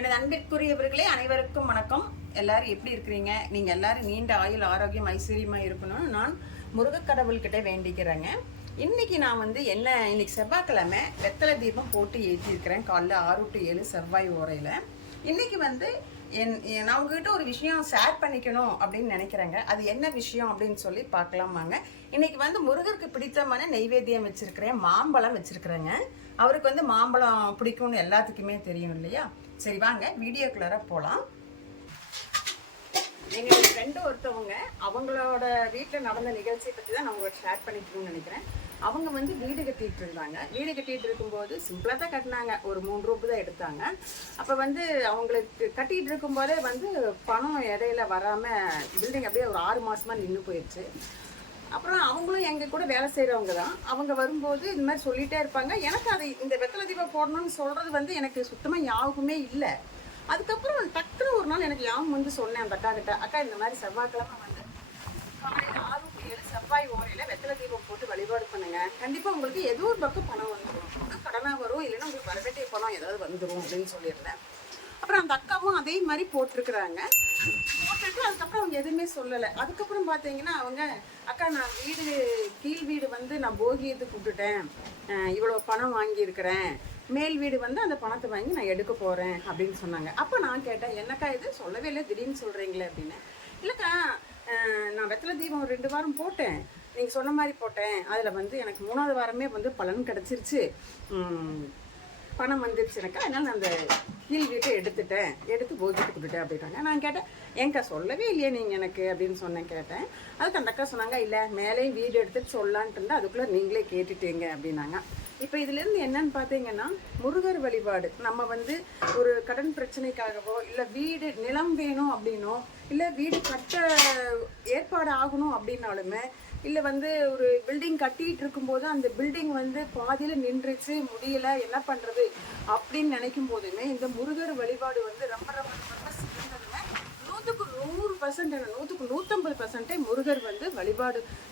எனது அன்பிற்குரியவர்களே அனைவருக்கும் வணக்கம். எல்லாரும் எப்படி இருக்கிறீங்க? நீங்கள் எல்லாரும் நீண்ட ஆயுள் ஆரோக்கியம் ஐஸ்வர்யமாக இருக்கணும்னு நான் முருகக்கடவுள்கிட்ட வேண்டிக்கிறேங்க. இன்னைக்கு நான் இன்னைக்கு செவ்வாய்க்கிழமை வெத்தலை தீபம் போட்டு ஏற்றிருக்கிறேன். காலைல 6 to 7 செவ்வாய் ஓரையில். இன்னைக்கு நான் உங்ககிட்ட ஒரு விஷயம் ஷேர் பண்ணிக்கணும் அப்படின்னு நினைக்கிறேங்க. அது என்ன விஷயம் அப்படின்னு சொல்லி பார்க்கலாமாங்க. இன்னைக்கு முருகருக்கு பிடித்தமான நெய்வேத்தியம் வச்சிருக்கிறேன். மாம்பழம் வச்சிருக்கிறேங்க. அவருக்கு மாம்பழம் பிடிக்கும்னு எல்லாத்துக்குமே தெரியும் இல்லையா? சரி வாங்க வீடியோக்குள்ளார போகலாம். எங்களோட ஃப்ரெண்டு ஒருத்தவங்க அவங்களோட வீட்டில் நடந்த நிகழ்ச்சியை பற்றி தான் நான் உங்களுக்கு ஷேர் பண்ணிக்கணும்னு நினைக்கிறேன். அவங்க வீடு கட்டிகிட்டு இருந்தாங்க. வீடு கட்டிகிட்டு இருக்கும்போது சிம்பிளாக தான் கட்டினாங்க. ஒரு 3 ரூபா தான் எடுத்தாங்க. அப்போ அவங்களுக்கு கட்டிகிட்டு இருக்கும்போதே பணம் இடையில வராமல் பில்டிங் அப்படியே ஒரு 6 மாதமாக நின்று போயிடுச்சு. அப்புறம் அவங்களும் எங்கள் கூட வேலை செய்கிறவங்க தான். அவங்க வரும்போது இந்த மாதிரி சொல்லிகிட்டே இருப்பாங்க. எனக்கு அது இந்த வெத்தலை தீபம் போடணும்னு சொல்கிறது எனக்கு சுத்தமாக ஞாபகமே இல்லை. அதுக்கப்புறம் டக்குன்னு ஒரு நாள் எனக்கு ஞாபகம் சொன்னேன் அந்த அக்கா கிட்ட, அக்கா இந்த மாதிரி செவ்வாய்க்கிழமை காலையில் 6 to 7 செவ்வாய் ஓரையில் வெத்தலை தீபம் போட்டு வழிபாடு பண்ணுங்க. கண்டிப்பாக உங்களுக்கு ஏதோ ஒரு பக்கம் பணம் வந்துடும், கடனாக வரும், இல்லைன்னா உங்களுக்கு வரவேண்டிய பணம் ஏதாவது வந்துடும் அப்படின்னு சொல்லியிருந்தேன். அப்புறம் அந்த அக்காவும் அதே மாதிரி போட்டிருக்கிறாங்க. போட்டுட்டு அதுக்கப்புறம் அவங்க எதுவுமே சொல்லலை. அதுக்கப்புறம் பார்த்தீங்கன்னா அவங்க, அக்கா நான் கீழ் வீடு நான் போகியத்துக்கு விட்டுட்டேன், இவ்வளோ பணம் வாங்கியிருக்கிறேன், மேல் வீடு அந்த பணத்தை வாங்கி நான் எடுக்க போகிறேன் அப்படின்னு சொன்னாங்க. அப்போ நான் கேட்டேன், என்னக்கா இது சொல்லவே இல்லை, திடீர்னு சொல்கிறீங்களே அப்படின்னு. இல்லைக்கா நான் வெத்தலை தீபம் 2 வாரம் போட்டேன், நீங்கள் சொன்ன மாதிரி போட்டேன். அதில் எனக்கு 3ஆவது வாரமே பலன் கிடச்சிருச்சு, பணம் வந்துருச்சு எனக்கு. அதனால் நான் அந்த கீழ் வீட்டை எடுத்து போகிட்டு கொடுத்துட்டேன் அப்படின்னாங்க. நான் கேட்டேன், ஏங்கா சொல்லவே இல்லையே நீங்கள் எனக்கு அப்படின்னு கேட்டேன். அதுக்கு அந்த அக்கா சொன்னாங்க, இல்லை மேலேயும் வீடு எடுத்துட்டு சொல்லலான்ட்டு இருந்தால் அதுக்குள்ளே நீங்களே கேட்டுட்டீங்க அப்படின்னாங்க. இப்போ இதுலேருந்து என்னன்னு பார்த்தீங்கன்னா, முருகர் வழிபாடு நம்ம ஒரு கடன் பிரச்சனைக்காகவோ, இல்லை வீடு நிலம் வேணும் அப்படின்னோ, இல்லை வீடு கட்ட ஏற்பாடு ஆகணும் அப்படின்னாலுமே, இல்லை ஒரு பில்டிங் கட்டிகிட்டு இருக்கும்போது அந்த பில்டிங் பாதியில் நின்றுச்சு, முடியலை, என்ன பண்ணுறது அப்படின்னு நினைக்கும் போதுமே இந்த முருகர் வழிபாடு ரொம்ப ரொம்ப ரொம்ப சிறந்ததுங்க. 100க்கு 100%, 100க்கு 150% முருகர்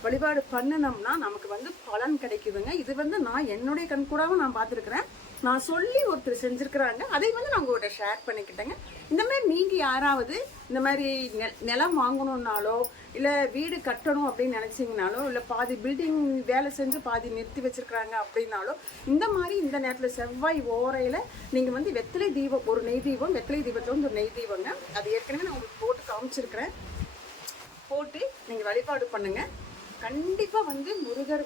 வழிபாடு பண்ணினோம்னா நமக்கு பலன் கிடைக்குதுங்க. இது நான் என்னுடைய கண்கூடாவும் நான் பார்த்துருக்குறேன். நான் சொல்லி ஒருத்தர் செஞ்சுருக்கிறாங்க. அதை நான் உங்கள்கிட்ட ஷேர் பண்ணிக்கிட்டேங்க. இந்த மாதிரி நீங்கள் யாராவது இந்த மாதிரி நிலம் வாங்கணுன்னாலோ, இல்லை வீடு கட்டணும் அப்படின்னு நினச்சிங்கனாலோ, இல்லை பாதி பில்டிங் வேலை செஞ்சு பாதி நிறுத்தி வச்சுருக்குறாங்க அப்படின்னாலோ, இந்த மாதிரி இந்த நேரத்தில் செவ்வாய் ஓரையில் நீங்கள் வெத்தலை தீபம், ஒரு நெய் தீபம், வெத்தலை தீபத்தில் ஒரு நெய் தீபங்க, அது ஏற்கனவே நான் உங்களுக்கு போட்டு காமிச்சிருக்கிறேன். போட்டு நீங்கள் வழிபாடு பண்ணுங்கள். கண்டிப்பாக முருகர்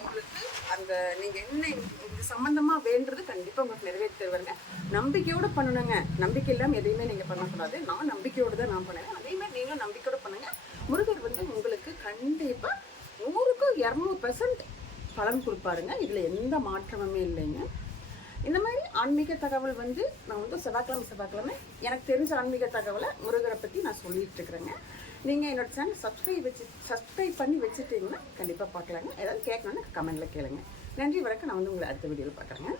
உங்களுக்கு அந்த நீங்கள் என்ன இது சம்மந்தமாக வேண்டுறது கண்டிப்பாக உங்களுக்கு நிறைவேற்றி தருவாருங்க. நம்பிக்கையோடு பண்ணணுங்க. நம்பிக்கை இல்லாமல் எதையுமே நீங்கள் பண்ணக்கூடாது. நான் நம்பிக்கையோடு தான் நான் பண்ணுவேன். அதேமாதிரி நீங்களும் நம்பிக்கையோடு பண்ணுங்கள். முருகர் உங்களுக்கு கண்டிப்பாக 100க்கு 200% பலன் கொடுப்பாருங்க. இதில் எந்த மாற்றமுமே இல்லைங்க. இந்த மாதிரி ஆன்மீக தகவல் நான் செவ்வாய்க்கிழமை எனக்கு தெரிஞ்ச ஆன்மீக தகவலை முருகரை பற்றி நான் சொல்லிட்டு இருக்கிறேங்க. நீங்கள் என்னோட சேனல் சப்ஸ்கிரைப் பண்ணி வச்சுட்டீங்கன்னா கண்டிப்பாக பார்க்கலாங்க. ஏதாவது கேட்கணுன்னு கமெண்ட்டில் கேளுங்க. நன்றி, வணக்கம். நான் உங்களை அடுத்த வீடியோவில் பார்க்குறேங்க.